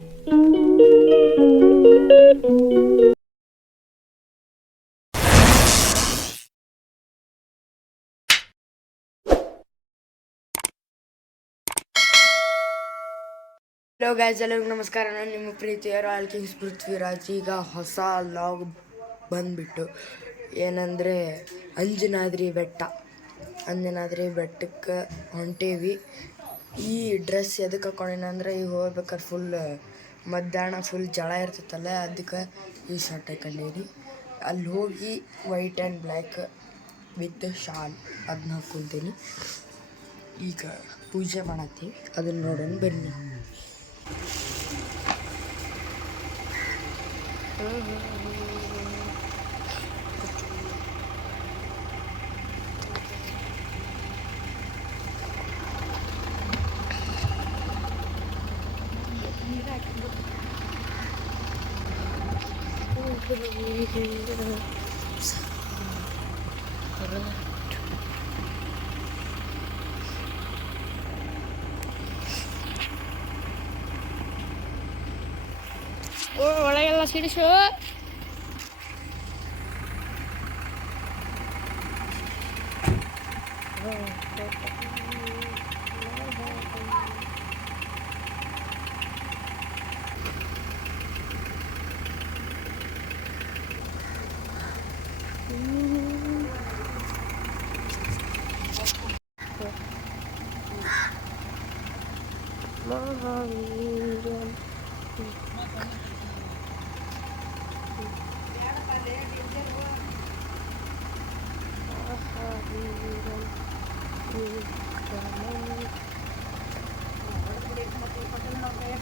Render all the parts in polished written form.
Hello guys, ಎಲ್ಲರಿಗೂ ನಮಸ್ಕಾರ. ನಾನು ನಿಮ್ಮ ಪ್ರೀತಿಯ ರಾಯಲ್ ಕಿಂಗ್ಸ್ ಪೃಥ್ವಿರಾಜ್. ಈಗ ಹೊಸ ಲಾಗ್ ಬಂದುಬಿಟ್ಟು ಏನಂದರೆ ಅಂಜನಾದ್ರಿ ಬೆಟ್ಟಕ್ಕೆ ಹೊಂಟೇವಿ. ಈ ಡ್ರೆಸ್ ಎದಕ್ಕೆ ಹಾಕೊಂಡೇನಂದ್ರೆ ಈಗ ಹೋಗ್ಬೇಕಾದ್ರೆ ಮಧ್ಯಾಹ್ನ ಫುಲ್ ಜಳ ಇರ್ತೈತಲ್ಲ, ಅದಕ್ಕೆ ಈ ಶರ್ಟ್ ಹಾಕೊಂಡೇನಿ. ಅಲ್ಲಿ ಹೋಗಿ white and black with shawl ಅದನ್ನ ಹಾಕ್ಕೊತೀನಿ. ಈಗ ಪೂಜೆ ಮಾಡತ್ತೀವಿ, ಅದನ್ನು ನೋಡೋಣ ಬನ್ನಿ. ಒಳಗೆಲ್ಲ ಸಿಡಿಸು.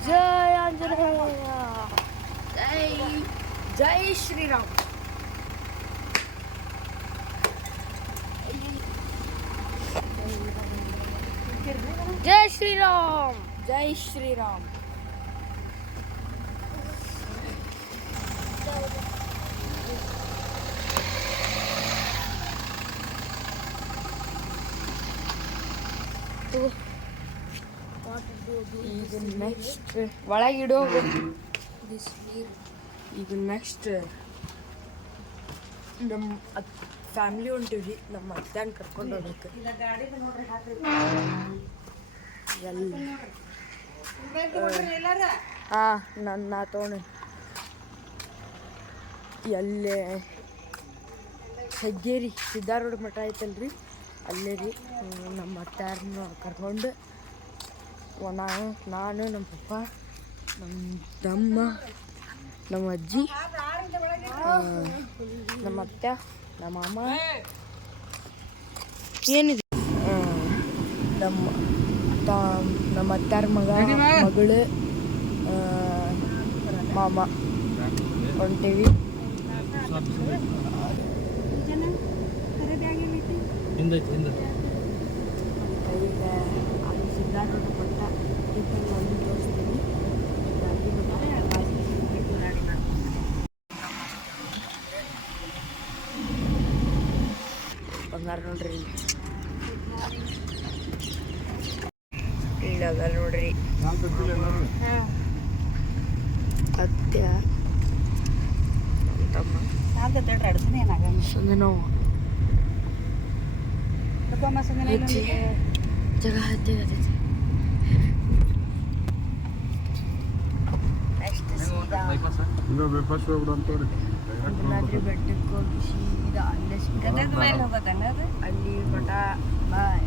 ಜೈ ಆಂಜನೇಯ, ಜೈ ಶ್ರೀರಾಮ್. ಜೈ ಶ್ರೀರಾಮ್, ಜೈ ಶ್ರೀರಾಮ್. ಈಗ ನೆಕ್ಸ್ಟ್ ಒಳಗಿಡೋ ಈಗ ನೆಕ್ಸ್ಟ್ ನಮ್ಮ ಫ್ಯಾಮಿಲಿ ಹೊಂಟಿವ್ರಿ. ನಮ್ಮ ಅತ್ತೆನ ಕರ್ಕೊಂಡು ಹೋಗ್ಬೇಕು. ಹಾಂ, ನನ್ನ ತೊಗೊಂಡು ಎಲ್ಲೇ ಹೆಗ್ಗೇರಿ ಸಿದ್ಧಾರೂಢ ಮಠ ಐತಲ್ರಿ, ಅಲ್ಲೇ ರೀ. ನಮ್ಮ ಅತ್ತೆಯವ್ರನ್ನ ಕರ್ಕೊಂಡು ನಾನು ನಮ್ಮ ಪಪ್ಪ, ನಮ್ಮ ತಮ್ಮ, ನಮ್ಮ ಅಜ್ಜಿ, ನಮ್ಮ ಅತ್ತೆ, ನಮ್ಮ ಮಾಮ, ಏನಿದೆ ನಮ್ಮ ಅತ್ತೆಯವ್ರ ಮಗಳು, ಮಾಮ ಹೊಂಟೇವಿ. ಸಿದ್ಧಾರೂಢ ಮಠ ಒಂದು ತೋರಿಸ್ತೀನಿ. ಬಂಗಾರ ನೋಡ್ರಿ, ಇಲ್ಲದ ನೋಡ್ರಿ ಅತ್ಯ ತಮ್ಮ ಸಂಜನವು ಜಗ ಹತ್ತಿರತೈತಿ. ನೆಕ್ಸ್ಟ್ ಸೀದಾ ಅಂಜನಾದ್ರಿ ಬೆಟ್ಟಕ್ಕೆ ಹೋಗಿ ಸೀದಾ ಅಲ್ಲಿ ಮಠ ಬಾಯ್.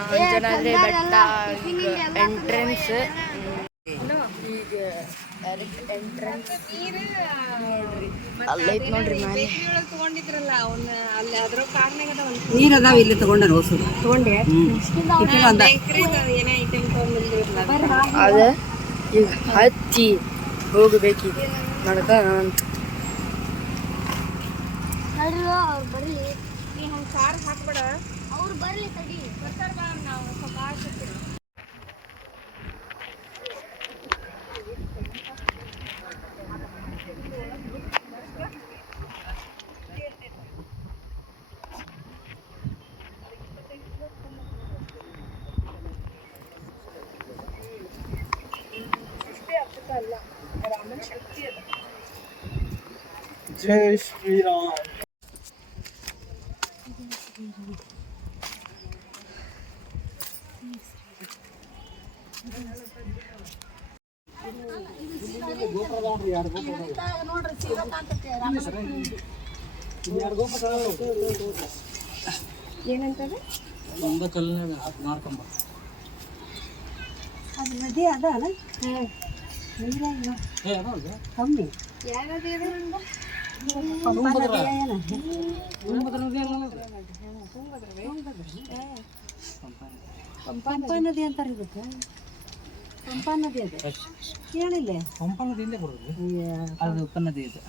ಅಂಜನಾದ್ರಿ ಬೆಟ್ಟ ಎಂಟ್ರೆನ್ಸ್ ಈಗ ಡೈರೆಕ್ಟ್ ಎಂಟ್ರೆನ್ಸ್ ನೋಡ್ರಿ ಅಲ್ಲೈತ್ ನೋಡ್ರಿ ಮೇಲೆ ನೀರು ಅದಾವ ಇಲ್ಲಿ ತಗೊಂಡ ತಗೊಂಡೆ ಅದ ಈಗ ಹತ್ತಿ ಹೋಗ್ಬೇಕೀಗ ನಡ್ಕ ಜೈ ಶ್ರೀರಾಮ್. ಏನಂತದ ಒಂದು ಕಲ್ಲಿನ 16 ಕಂಬ. ಅದು ನದಿ ಅದ ಅಲ್ಲ ಕಮ್ಮಿ ಪಂಪಾ ನದಿ ಅಂತಾರೆ ಇದಕ್ಕೆ. ಪಂಪಾ ನದಿ ಅದು ಕೇಳಿಲ್ಲ. ಪಂಪಾ ನದಿ ಹಿಂದೆ ಬರೋದು ಅದು ಉಪ್ಪು ನದಿ ಇದೆ.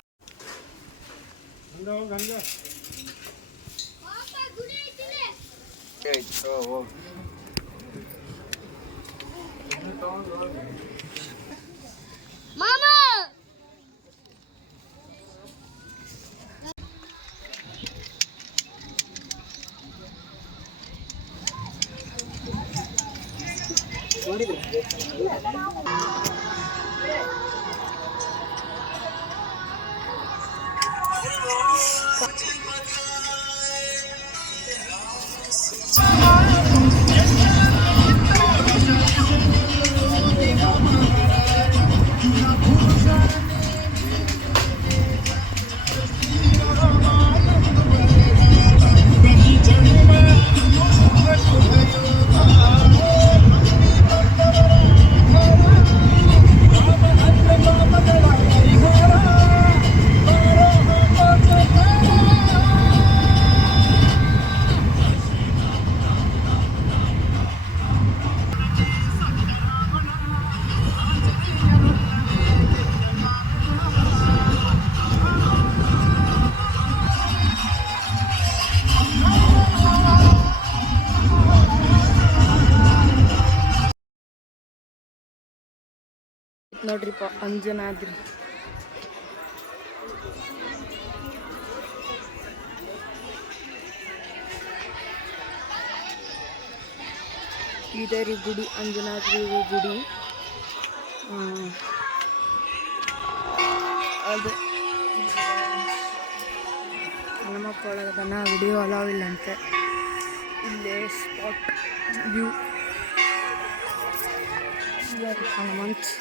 ನೋಡ್ರಿಪ್ಪ ಅಂಜನಾದ್ರಿ. ಇದೇ ರೀ ಗುಡಿ, ಅಂಜನಾದ್ರಿ ಗುಡಿ. ಅದು ಹನುಮಪ್ಪ ಒಳಗದನ, ವಿಡಿಯೋ ಅಲಾವ್ ಇಲ್ಲಂತೆ. ಇಲ್ಲೇ ಸ್ಪಾಟ್ ವ್ಯೂ ಹನುಮಂತ್.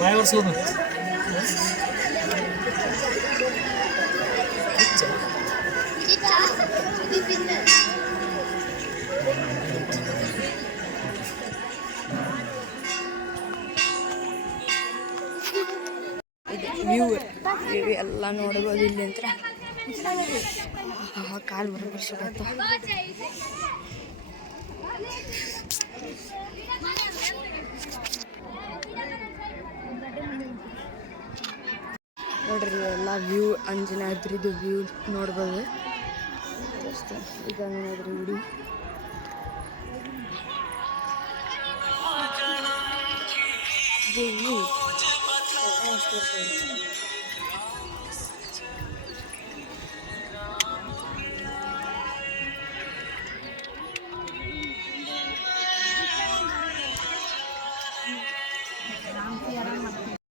ಬಾಯ್ ವರ್ಷೋದು ವ್ಯೂ ಎಲ್ಲ ನೋಡ್ಬೋದು ಇಲ್ಲಿ ಅಂತ. ಕಾಲು ಬರೋಬ್ಬರ ಸಿಗತ್ತ. ನೋಡ್ರಿ ಎಲ್ಲ ವ್ಯೂ, ಅಂಜನಾದ್ರಿದು ವ್ಯೂ ನೋಡ್ಬೋದು. ಈಗ ನೋಡ್ರಿ ಗುಡಿ.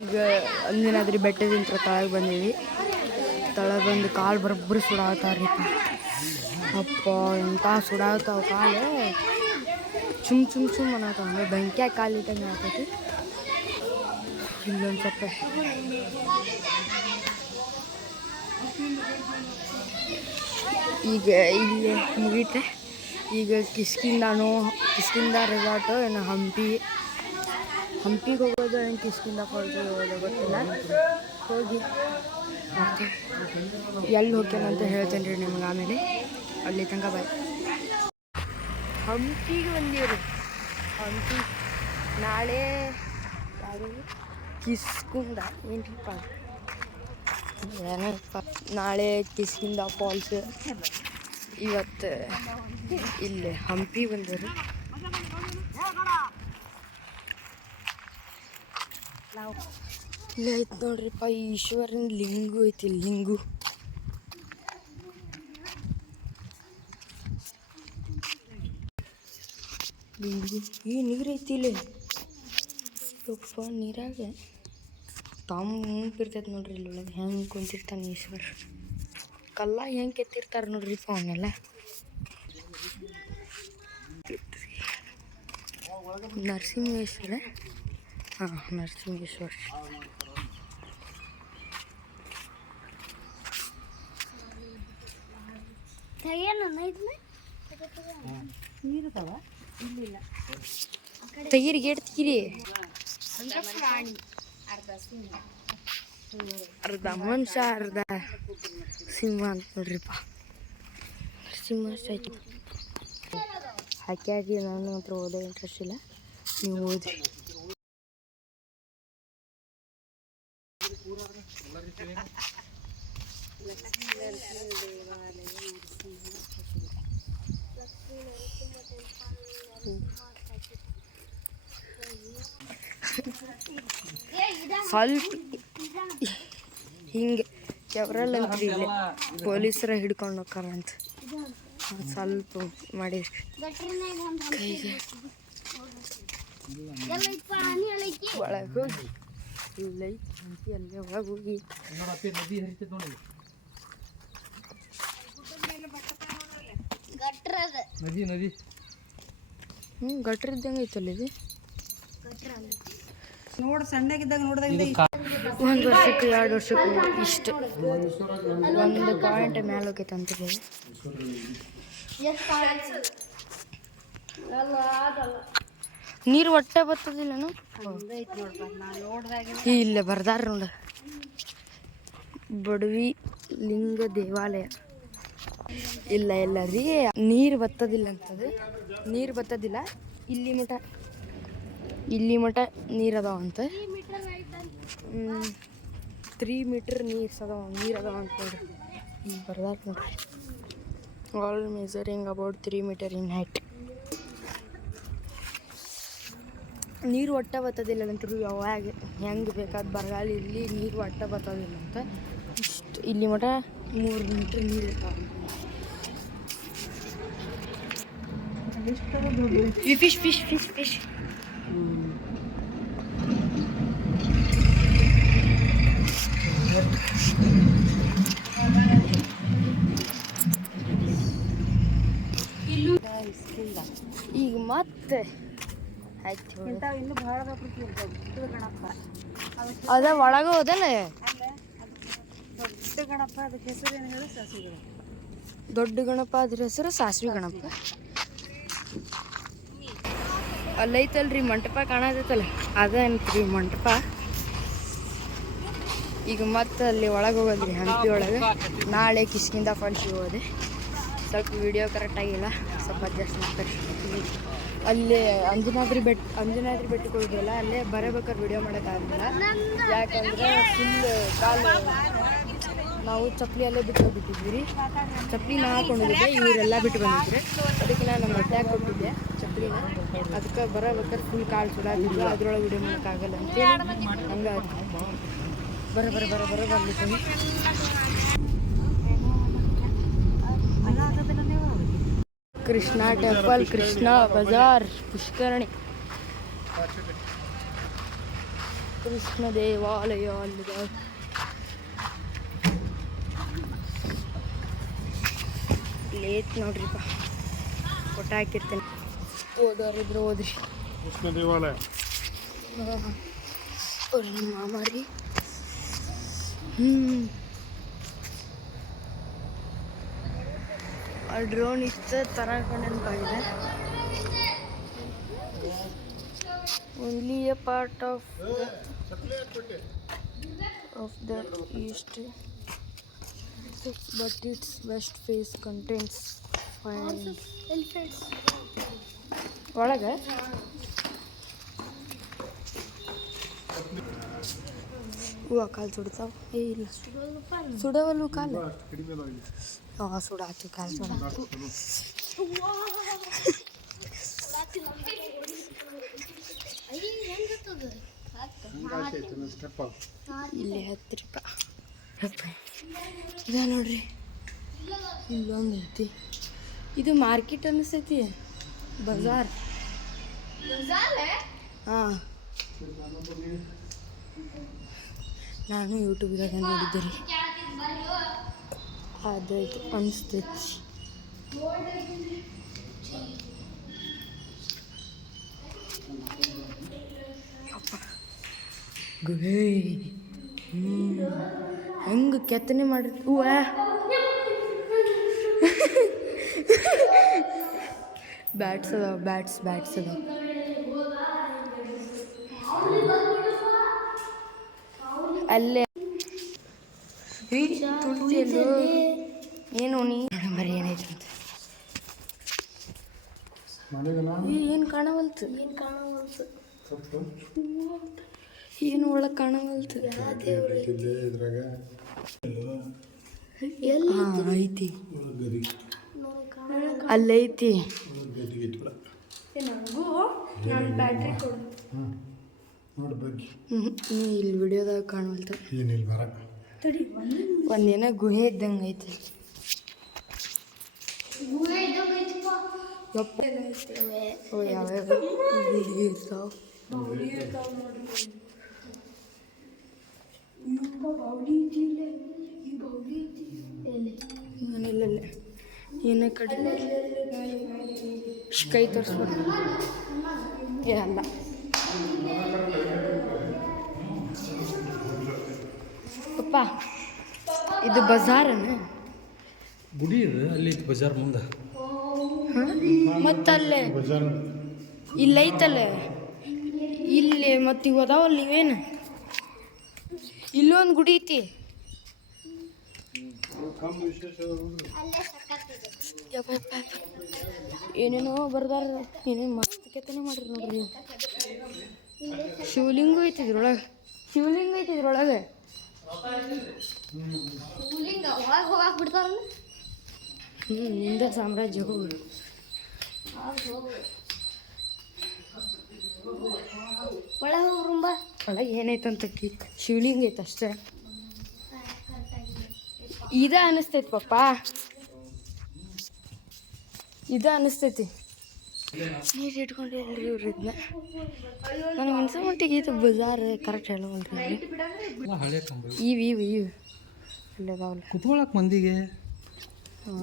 ಈಗ ಅಂಜನಾದ್ರಿ ಬೆಟ್ಟದಿಂದ ತಳಗೆ ಬಂದೀವಿ. ತಳಗೆ ಬಂದು ಕಾಲು ಬರೋಬ್ಬರಿ ಸುಡಾತಾರ್ರಿಪ್ಪ. ಅಪ್ಪ ಎಂಥ ಸುಡಾತಾವ ಕಾಲು, ಚುಮ್ ಅನ್ನತಾವ. ಬೆಂಕಿಯಾಗ ಕಾಲು ಇಟ್ಟಂಗೆ ಆಗ್ತೈತಿ. ಇಲ್ಲೊಂದು ಸ್ವಲ್ಪ ಈಗ ಇಲ್ಲಿ ಮುಗೀತೆ. ಈಗ ಕಿಷ್ಕಿಂದ ರೆಸಾರ್ಟು ಏನು ಹಂಪಿಗೆ ಹೋಗೋದು ಏನು ಕಿಷ್ಕಿಂದ ಫಾಲ್ಸ್ ಹೋಗೋದು ಗೊತ್ತಿಲ್ಲ. ಹೋಗಿ ಮತ್ತೆ ಎಲ್ಲಿ ಹೋಗ್ತೇನೆ ಅಂತ ಹೇಳ್ತೇನೆ ರೀ ನಿಮ್ಗೆ ಆಮೇಲೆ. ಅಲ್ಲಿ ತನಕ ಬಾಯ್. ಹಂಪಿಗೆ ಬಂದೀವ್ರಿ. ಹಂಪಿ ನಾಳೆ ಯಾರು ಕಿಷ್ಕಿಂದ ಏನ್ರಿಪ್ಪ ಏನಪ್ಪ, ನಾಳೆ ಕಿಷ್ಕಿಂದ ಫಾಲ್ಸ್, ಇವತ್ತು ಇಲ್ಲಿ ಹಂಪಿ ಬಂದರು. ಇಲ್ಲಿ ಐತೆ ನೋಡ್ರಿಪ್ಪ, ಈಶ್ವರನ ಲಿಂಗು ಐತಿ. ಲಿಂಗು ಈ ನೀರು ಐತಿ ಇಲ್ಲಿ. ಯಪ್ಪ ನೀರಾಗ ತಂಪಿರ್ತೈತೆ ನೋಡ್ರಿ. ಇಲ್ಲಿ ಒಳಗೆ ಹೆಂಗೆ ಕುಂತಿರ್ತಾನೆ ಈಶ್ವರ. ಕಲ್ಲ ಹೆಂಗೆ ಕೆತ್ತಿರ್ತಾರೆ ನೋಡ್ರಿಪ್ಪ ಅವನ್ನೆಲ್ಲ. ನರಸಿಂಹೇಶ್ವರ. ಹಾಂ, ನರಸಿಂಹೇಶ್ವರ. ನೀರುತ್ತವ ಇಲ್ಲಿಲ್ಲ. ತೆಗೀರಿ, ಗೇಟ್ ತೆಗೀರಿ. ಅರ್ಧ ಮನುಷ್ಯ ಅರ್ಧ ಸಿಂಹ ಅಂತ ನೋಡ್ರಿಪ್ಪ. ಸಿಂಹ ಸ್ಟ್ಯಾಚು ಹಾಕಿ ನಾನು ಹತ್ರ ಓದೋ ಇಂಟ್ರೆಸ್ಟ್ ಇಲ್ಲ, ನೀವು ಓದ್ರಿ. ಸ್ವಲ್ಪ ಹಿಂಗೆ ಕೆವ್ರಲ್ಲಿ ಅಂತ್ರಿ ಇಲ್ಲಿ ಪೊಲೀಸರ ಹಿಡ್ಕೊಂಡು ಹೋಗ್ತಾರಂತ. ಸ್ವಲ್ಪ ಮಾಡಿರಿ ಕೈಗೆ. ಒಳಗೆ ಹೋಗಿ ಇಲ್ಲೈತಿ ಅಲ್ಲೇ ಒಳಗೆ ಹೋಗಿ ನದಿ ಹರಿತೈತೆ ನೋಡಿ. ನದಿ ಗಟ್ರ ಇದ್ದಂಗೆ ಐತಲ್ಲ ಇದು. ಸಣ್ಣಗಿದ್ದಾಗ ನೋಡಿದಾಗ 1 ವರ್ಷಕ್ಕೆ 2 ವರ್ಷಕ್ಕೂ ಇಷ್ಟು 1 ಪಾಯಿಂಟ್ ಮೇಲೆ ಹೋಗೈತೆ ಅಂತೀರಿ. ನೀರು ಒಟ್ಟೆ ಬರ್ತದಿಲ್ಲನು. ಇಲ್ಲೇ ಬರ್ದಾರ ನೋಡ, ಬಡವಿ ಲಿಂಗ ದೇವಾಲಯ. ಇಲ್ಲ ರೀ, ನೀರು ಬತ್ತದಿಲ್ಲ ಅಂತದು. ನೀರು ಬತ್ತದಿಲ್ಲ, ಇಲ್ಲಿ ಮಟ ನೀರು ಅದಾವಂತ. 3 ಮೀಟರ್ ನೀರು ಅದಾವ ಅಂತ ನೋಡ್ರಿ. ಬರ್ದಾರ ನೋಡ್ರಿ. All measuring about 3 metre in height. ನೀರು ಒಟ್ಟ ಬತ್ತದಿಲ್ಲ ಅಂತರು. ಯಾವಾಗ ಹೆಂಗೆ ಬೇಕಾದ ಬರಗಾಲ ಇಲ್ಲಿ ನೀರು ಒಟ್ಟ ಬತ್ತದಿಲ್ಲ ಅಂತ. ಇಷ್ಟು ಇಲ್ಲಿ ಮಟ 3 ಮೀಟ್ರ್ ನೀರು ಇರ್ತಾವ. ಫಿಶ್ ಈಗ ಮತ್ತೆ ಆಯ್ತು. ಇನ್ನು ಭಾಳ ಗಣಪ ಅದ ಒಳಗೆ ಹೋದಲ್ಲ ದೊಡ್ಡ ಗಣಪ. ಅದಕ್ಕೆ ಹೆಸರು ಏನು ಹೇಳಿ? ಸಾಸಿವೆ ಗಣಪ. ದೊಡ್ಡ ಗಣಪ ಅದ್ರ ಹೆಸರು ಸಾಸಿವೆ ಗಣಪ. ಅಲ್ಲೈತಲ್ರಿ ಮಂಟಪ ಕಾಣತೈತಲ್ಲ, ಅದೇನ್ರಿ ಮಂಟಪ. ಈಗ ಮತ್ತೆ ಅಲ್ಲಿ ಒಳಗೆ ಹೋಗೋದ್ರಿ ಹಂಪಿ ಒಳಗೆ. ನಾಳೆ ಕಿಷ್ಕಿಂದ ಫಾಲ್ಸಿಗೆ ಹೋದೆ. ಸ್ವಲ್ಪ ವಿಡಿಯೋ ಕರೆಕ್ಟಾಗಿಲ್ಲ, ಸ್ವಲ್ಪ ಅಡ್ಜಸ್ಟ್ ಮಾಡ್ತಾರೆ. ಅಲ್ಲಿ ಅಂಜನಾದ್ರಿ ಬೆಟ್ಟಕ್ಕೆ ಹೋಗಿದ್ವಲ್ಲ, ಅಲ್ಲೇ ಬರಬೇಕಾದ್ರೆ ವಿಡಿಯೋ ಮಾಡೋಕ್ಕಾಗಲಿಲ್ಲ. ಯಾಕಂದರೆ ಫುಲ್ ಕಾಲು ನಾವು ಚಪ್ಪಲಿ ಅಲ್ಲೇ ಬಿಟ್ಟು ಹೋಗ್ಬಿಟ್ಟಿದ್ವಿ ರೀ. ಚಪ್ಪಲಿ ನಾ ಹಾಕೊಂಡಿದ್ದೆ, ಇವರೆಲ್ಲ ಬಿಟ್ಟು ಬಂದಿದ್ರಿ. ಅದಕ್ಕೆ ನಾನು ನಮ್ಮ ಹೊಟ್ಟೆ ಕೊಟ್ಟಿದ್ದೆ ಚಪ್ಪಲಿನ. ಅದಕ್ಕೆ ಬರಬೇಕಾದ್ರೆ ಫುಲ್ ಕಾಲು ಸುಡಾಗಿದ್ವಿ. ಅದ್ರೊಳಗೆ ವಿಡಿಯೋ ಮಾಡೋಕ್ಕಾಗಲ್ಲ ಅಂತೇಳಿ ಹಂಗೆ ಬರ್ಲಿಕ್ಕೆ ಕೃಷ್ಣ ಟೆಂಪಲ್, ಕೃಷ್ಣ ಬಜಾರ್, ಪುಷ್ಕರಣಿ, ಕೃಷ್ಣ ದೇವಾಲಯ ಅಲ್ಲಿದೆ. Late ನೋಡ್ರಿಪ್ಪ, photo ಹಾಕಿರ್ತೇನೆ. ಓದೋರಿದ್ರು ಓದ್ರಿ. ಕೃಷ್ಣ ದೇವಾಲಯ ಅವ್ರು ನಿಮ್ಮ ಮಾಮ ರೀ. ಆ ಡ್ರೋನ್ ಇತ್ತು ತರಕ ನೆನಪಾಗಿದೆ. Only a part of the east, but its west face contains fine elephants. ಒಳಗೆ ಹೂವು ಕಾಲು ಸುಡ್ತಾವ. ಏ ಇಲ್ಲ ಸುಡವಲ್ಲು ಕಾಲು. ಹಾಂ ಸುಡಾತು ಕಾಲು ಸುಡಾತು. ಇಲ್ಲಿ 10 ರೂಪಾಯಿ ಇದ ನೋಡ್ರಿ. ಇಲ್ಲೊಂದು ಐತಿ. ಇದು ಮಾರ್ಕೆಟ್ ಅನ್ನಿಸ್ತೈತಿ, ಬಜಾರ್. ಹಾಂ, ನಾನು ಯೂಟ್ಯೂಬ್ದಾಗ ನೋಡಿದ್ದೆ ರೀ. ಅದೈತೆ ಅನಿಸ್ತೈತಿ. ಹೆಂಗೆ ಕೆತ್ತನೆ ಮಾಡಿ ಹೂವ ಬ್ಯಾಟ್ಸ್ ಅದಾವ. ಬ್ಯಾಟ್ಸ್ ಅದಾವ. ಅಲ್ಲೇ ಏನು ನೀ ಬರೀ ಏನೈತೆ ಅಂತ ಏನು ಕಾಣವಲ್ತು. ಏನು ಒಳಗೆ ಕಾಣವಲ್ತು. ಐತಿ, ಅಲ್ಲೈತಿ. ಇಲ್ಲಿ ವಿಡಿಯೋದಾಗ ಕಾಣವಲ್ತು. ಒಂದೇನೋ ಗುಹೆ ಇದ್ದಂಗೆ ಐತಿ. ಯಾವ್ಯಾವ ಗುಡಿ ಇರ್ತಾವ. ಮನೆಯಲ್ಲೇ ಏನೇ ಕಡೆ ಕೈ ತೋರಿಸ್ಬೋದು. ಏ ಅಲ್ಲ, ಪಪ್ಪ ಇದು ಬಜಾರನ ಗುಡಿ ಇದೆ ಅಲ್ಲಿ ಬಜಾರ್ ಮುಂದೆ. ಮತ್ತಲ್ಲೇ ಇಲ್ಲೈತಲ್ಲ, ಇಲ್ಲಿ ಮತ್ತು ಇವು ಅದಾವಲ್ಲ ಇವೇನು. ಇಲ್ಲೊಂದು ಗುಡಿ ಐತಿ. ಏನೇನೋ ಬರ್ದಾರ, ಏನೇನು ಮಸ್ತ್ ಕೆತ್ತನೆ ಮಾಡ್ರಿ ನೋಡ್ರಿ. ಶಿವಲಿಂಗ ಐತಿ ಇದ್ರೊಳಗೆ. ನಿಂದ ಸಾಮ್ರಾಜ್ಯ ಹೋಗ್ರಿ. ಒಳಗೆ ಏನೈತಂತ ಶಿವಲಿಂಗ ಐತೆ ಅಷ್ಟೇ. ಇದ ಅನಿಸ್ತೈತಿ ಪಪ್ಪ, ಇದ ಅನಿಸ್ತೈತಿ. ನೀರು ಇಟ್ಕೊಂಡಿಲ್ರಿ ಇವ್ರು ಇದನ್ನ. ನನಗೆ ಅನ್ಸೋ ಮಟ್ಟಿಗೆ ಇದು ಬಜಾರ್ ಕರೆಕ್ಟ್ ಹೇಳೋಲ್ರಿ. ಇವು ಅಲ್ಲಿ ಅದಾವಲ್ಲ ಕುತ್ಕೊಳಕ್ ಮಂದಿಗೆ.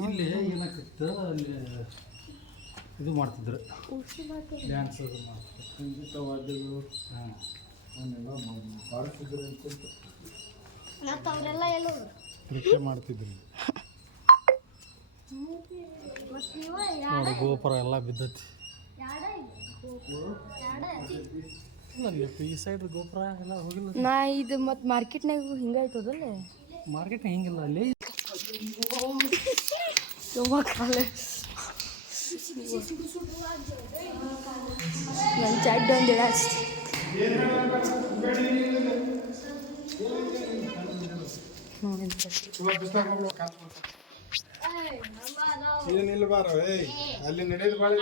ಇಲ್ಲಿ ಏನಾಗ್ತಿತ್ತು, ಅಲ್ಲಿ ಇದು ಮಾಡ್ತಿದ್ರು, ಡ್ಯಾನ್ಸ್ ಅದು ಮಾಡ್ತಿದ್ರು. ನೃತ್ಯ ಮಾಡ್ತಿದ್ರು. ನೋಡಿ ಗೋಪುರ ಎಲ್ಲ ಬಿದ್ದತಿ. ಈ ಸೈಡ್ ಗೋಪುರ ಎಲ್ಲ ಹೋಗಿಲ್ಲ. ನಾ ಇದು ಮತ್ತು ಮಾರ್ಕೆಟ್ನಾಗ ಹಿಂಗಾಯ್ತದಲ್ಲ. ಮಾರ್ಕೆಟ್ನಾಗ ಹಿಂಗಿಲ್ಲ. ಅಲ್ಲಿ ನನ್ನ ಚಡ್ಡ ಒಂದು ಅಷ್ಟೆ. ಏನಿಲ್ಲ ಬಾರ ಅಲ್ಲಿ ನಡೆಯೋದು ಭಾಳ.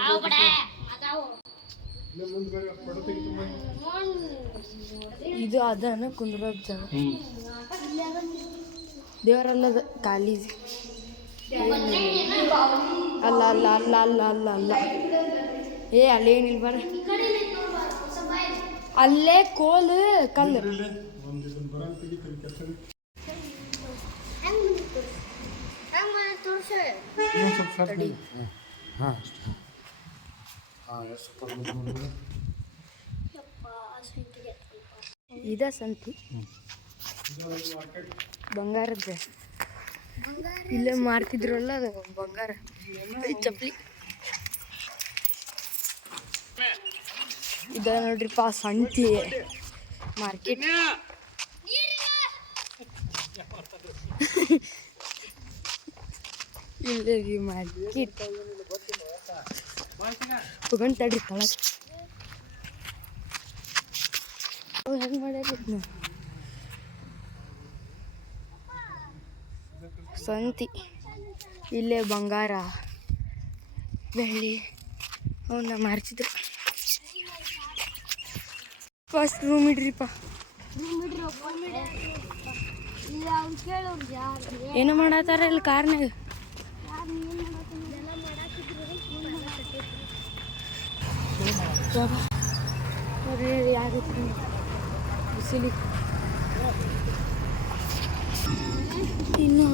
ಇದು ಅದನ್ನ ಕುಂದ್ರದ ಜಾಗ. ದೇವರಲ್ಲದ ಖಾಲಿ. ಅಲ್ಲ ಅಲ್ಲ ಅಲ್ಲ ಅಲ್ಲ ಅಲ್ಲ ಅಲ್ಲ ಏ ಅಲ್ಲೇನಿಲ್ಲ ಬರ. ಅಲ್ಲೇ ಕೋಲು ಕಲ್ಲು. ಇದ ಸಂತಿ ಬಂಗಾರದ್ದು ಇಲ್ಲೇ ಮಾರ್ತಿದ್ರಲ್ಲ ಅದು ಬಂಗಾರ ಈ ಚಪ್ಪಲಿ ಇದ ನೋಡ್ರಿಪ್ಪ ಸಂತಿ ಮಾರ್ಕೆಟ್ ಇಲ್ಲೇ ರೀ ಮಾರ್ಕೆಟ್ ಹೋಗಂತ ತಡ್ರಿ ತಳಕ್ ಹೆಂಗೆ ಮಾಡ್ಯಾರ ಸಂತಿ ಇಲ್ಲೇ ಬಂಗಾರ ಬೆಳ್ಳಿ ಅವನ್ನ ಮಾರ್ತಿದ್ರು ಫಸ್ಟ್ ರೂಮ್ ಇಡ್ರಿಪ್ಪ ಏನು ಮಾಡತ್ತಾರ ಇಲ್ಲಿ ಕಾರ್ನಾಗ ಯಾರಿತ್ತು ಬಿಸಿಲಿ ಇನ್ನು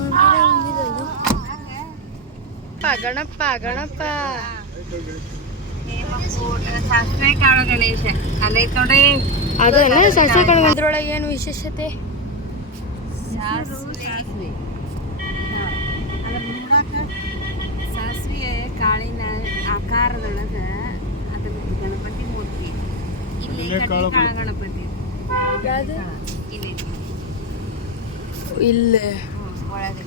ಗಣಪ ಗಣಪ ಸಾಸಿವೆ ಕಾಳು ಗಣೇಶ ಅಲ್ಲೈತ್ ನೋಡ್ರಿ ಅದೇನ ಸಾಸಿವೆ ಕಾಳು ಅದ್ರೊಳಗೆ ಏನು ವಿಶೇಷತೆ ಸಾಸಿವೆ ಕಾಳಿನ ಆಕಾರದೊಳಗ ಅದ್ರ ಗಣಪತಿ ಮೂರ್ತಿ ಇಲ್ಲಿ ಕಡ್ಲಿ ಕಾಳು ಗಣಪತಿ ಇಲ್ಲಿ ಇಲ್ಲ ಒಳಗೆ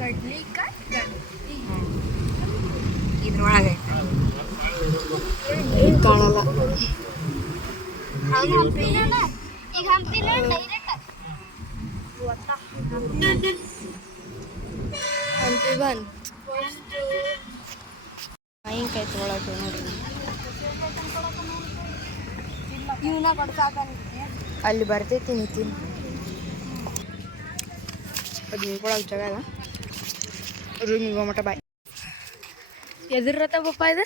ಇದ್ರೊಳಗೆ ಕಾಣಲ್ಲ ಹಂಪಿ ಬಂದ್ ಮಾವಿನಕಾಯಿ ತೊಗೊಳಕ್ಕೆ ನೋಡ್ರಿ ಅಲ್ಲಿ ಬರ್ತೈತಿ ನಿತಿನ್ ಅದು ನಿಂತ್ಕೊಳಕ್ಕೆ ಜಾಗ ಇಲ್ಲ ರೂಮಿಗೆ ಹೋಗ್ಮಟ ಬಾಯ್ ಎದುರತ್ತ ಪಪ್ಪ ಇದು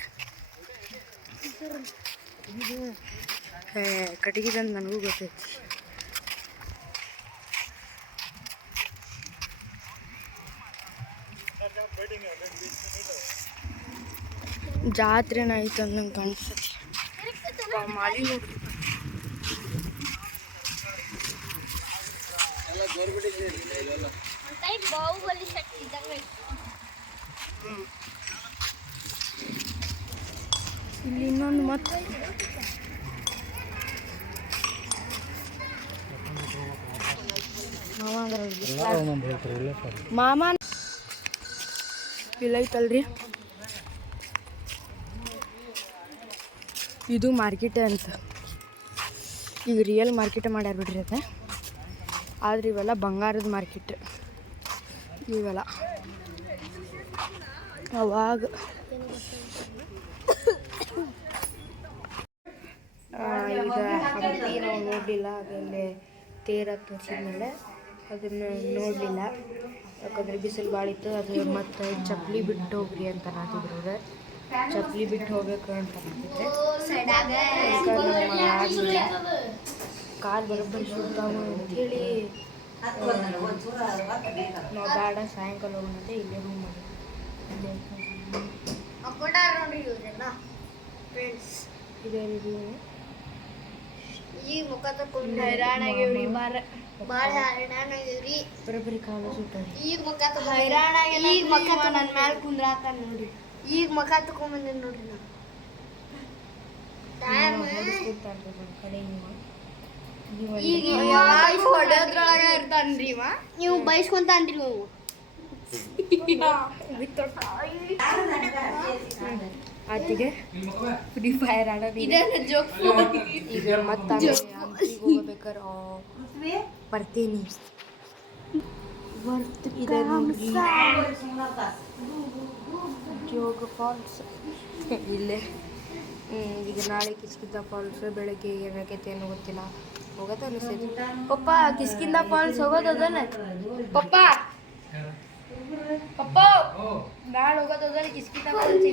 ಕಟ್ಟಿಗೆದಂತ ನನಗೂ ಗೊತ್ತೈತಿ ಜಾತ್ರೆನ ಐತೆ ಅಂದಂಗೆ ಕಾಣಿಸ್ತೈತಿ ಮಾಲಿ ನೋಡ್ರಿ ಇಲ್ಲಿ ಇನ್ನೊಂದು ಮತ್ತೆ ಮಾಮ ಇಲ್ಲ ಐತಲ್ರಿ ಇದು ಮಾರ್ಕೆಟೇ ಅಂತ ಈಗ ರಿಯಲ್ ಮಾರ್ಕೆಟೇ ಮಾಡ್ಯಾರ ಬಿಡ್ರಿ ಅದ ಆದ್ರೆ ಇವೆಲ್ಲ ಬಂಗಾರದ ಮಾರ್ಕೆಟ್ ಇವೆಲ್ಲ ಅವಾಗ ಈಗ ಹಂಪಿ ನಾವು ನೋಡಲಿಲ್ಲ ಅದಲ್ಲೇ ತೇರ ತೋರಿಸಿದ್ಮೇಲೆ ಅದನ್ನು ನೋಡಲಿಲ್ಲ ಯಾಕಂದರೆ ಬಿಸಿಲು ಭಾಳ ಇತ್ತು ಅದು ಮತ್ತು ಚಪ್ಪಲಿ ಬಿಟ್ಟು ಹೋಗ್ರಿ ಅಂತ ಅನ್ನತ್ತಿದ್ರು ಅವ್ರು ಚಪ್ಪಲಿ ಬಿಟ್ಟು ಹೋಗ್ಬೇಕು ಅಂತ ಅನ್ನತ್ತಿದ್ದೆ ಕಾಲು ಬರೋಬ್ಬರಿ ಸುತ್ತಾವು ಅಂಥೇಳಿ ನಾವು ಬೇಡ ಸಾಯಂಕಾಲ ಹೋಗೋಣಂತೆ ಇಲ್ಲೇ ರೂಮ್ ಮಾಡಿ ಇದೇ ರೂಮ್ ಈಗ ಮುಖ ತಕೊಂಡು ಹೈರಾಣ ಆಗ್ಯಾವ್ರಿ ಭಾಳ ಹೈರಾಣ ಆಗ್ಯಾವ್ರಿ ಬರೋಬ್ಬರಿ ಕಾಲು ಸುತ್ತಾರಿ ಈಗ ಮುಖ ಹೈರಾಣ ಈಗ ಮುಖ ನನ್ನ ಮ್ಯಾಲ ಕುಂದ್ರಾತಾನ ನೋಡ್ರಿ ಈಗ ಮುಖ ತಕೊಂಬಂದೇನಿ ನೋಡ್ರಿ ಈಗ ಹೊಡೆಯೋದ್ರೊಳಗೆ ಇರ್ತಾನ್ರಿ ಇವ ನೀವು ಬೈಸ್ಕೊಂತಾನ್ರಿ ನೀವು ಆತಿಗೆ ಫ್ರೀ ಫೈರ್ ಆಡೋದು ಈಗ ಮತ್ತೆ ಹೋಗ್ಬೇಕಾರೆ ಬರ್ತೀನಿ ಇದೆ ನೋಡ್ರಿ ಜೋಗ ಫಾಲ್ಸ್ ಇಲ್ಲೇ ಈಗ ನಾಳೆ ಕಿಷ್ಕಿಂದ ಫಾಲ್ಸ್ ಬೆಳಗ್ಗೆ ಏನಾಗೈತೆ ಏನೋ ಗೊತ್ತಿಲ್ಲ ಹೋಗೋದು ಅನಿಸ್ತೈತಿ ಪಪ್ಪ ಕಿಷ್ಕಿಂದ ಫಾಲ್ಸ್ ಹೋಗೋದಲ್ಲ ಪಪ್ಪ ಪಪ್ಪ ನಾಳೆ ಹೋಗೋದಲ್ಲ ಕಿಷ್ಕಿಂದ ಫಾಲ್ಸ್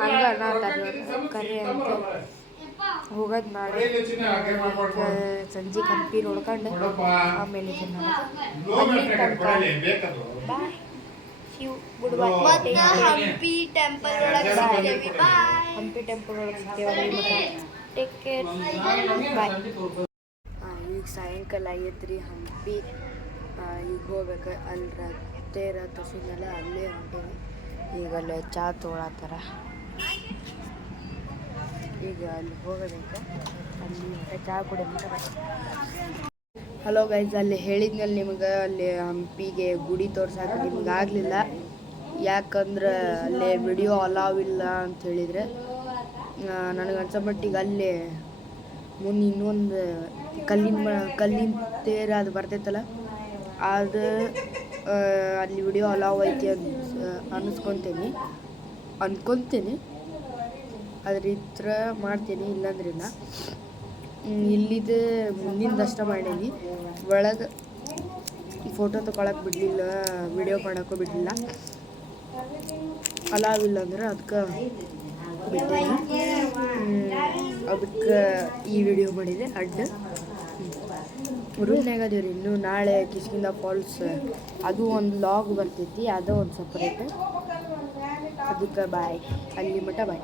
ಹಂಗ ಕರೆ ಅಂತ ಹೋಗೋದು ನಾಳೆ ಸಂಜೆ ಹಂಪಿ ನೋಡ್ಕೊಂಡು ಆಮೇಲೆ bye you good bye. Hampi temple ಒಳಗೆ ಸಿಗ್ತೇವಿ. ಬಾಯ್. ಹಂಪಿ ಟೆಂಪಲ್ ಒಳಗೆ ಸಿಗ್ತೇವೆ ಅಲ್ಲಿ ಮಟ್ಟ. Take care, bye. ಈಗ ಸಾಯಂಕಾಲ ಆಗೈತ್ರಿ. ಹಂಪಿ ಈಗ ಹೋಗ್ಬೇಕು. ಅಲ್ಲಿ ತೇರ ತೋರ್ಸಿದ್ಮೇಲೆ ಅಲ್ಲೇ ಹೊಂಟೇವಿ. ಈಗ ಅಲ್ಲಿ ಚಾ ತೊಗೊಳತ್ತಾರ. ಈಗ ಅಲ್ಲಿ ಹೋಗಬೇಕು. ಅಲ್ಲಿ ಚಾ ಕುಡಿಬೇಕು. ಹಲೋ ಗೈಸ್, ಅಲ್ಲಿ ಹೇಳಿದ್ಮೇಲೆ ನಿಮ್ಗೆ ಅಲ್ಲಿ ಹಂಪಿಗೆ ಗುಡಿ ತೋರ್ಸಕ್ಕೆ ನಿಮ್ಗೆ ಆಗಲಿಲ್ಲ. ಯಾಕಂದ್ರೆ ಅಲ್ಲೇ ವಿಡಿಯೋ ಅಲಾವ್ ಇಲ್ಲ ಅಂತ ಹೇಳಿದರೆ. ನನಗೆ ಅನ್ಸೋ ಮಟ್ಟಿಗೆ ಅಲ್ಲೇ ಮುಂದೆ ಇನ್ನೊಂದು ಕಲ್ಲಿನ ತೇರು ಅದು ಬರ್ತೈತಲ್ಲ, ಅದು ಅಲ್ಲಿ ವಿಡಿಯೋ ಅಲಾವ್ ಐತಿ ಅನ್ಕೊತೀನಿ. ಅದ್ರ ಇತ್ರ ಮಾಡ್ತೀನಿ, ಇಲ್ಲಾಂದ್ರಿಲ್ಲ. ಇಲ್ಲಿದ್ದು ಮುಂದಿಂದಷ್ಟ ಮಾಡೀನಿ. ಒಳಗೆ ಫೋಟೋ ತೊಗೊಳಕ್ಕೆ ಬಿಡಲಿಲ್ಲ, ವಿಡಿಯೋ ಮಾಡೋಕ್ಕೂ ಬಿಡಲಿಲ್ಲ. ಅಲಾವಿಲ್ಲ ಅಂದ್ರೆ ಅದಕ್ಕೆ ಬಿಟ್ಟೇನಿ. ಅದಕ್ಕೆ ಈ ವಿಡಿಯೋ ಮಾಡಿದೆ ಅಡ್ಡ. ರೂಮ್ನಾಗ ಅದೀವ್ರಿ. ಇನ್ನೂ ನಾಳೆ ಕಿಷ್ಕಿಂಧ ಫಾಲ್ಸ್ ಅದು ಒಂದು ಲಾಗ್ ಬರ್ತೈತಿ, ಅದು ಒಂದು ಸಪ್ರೇಟ್. ಅದಕ್ಕೆ ಬಾಯ್, ಅಲ್ಲಿ ಮಟ್ಟ ಬಾಯ್.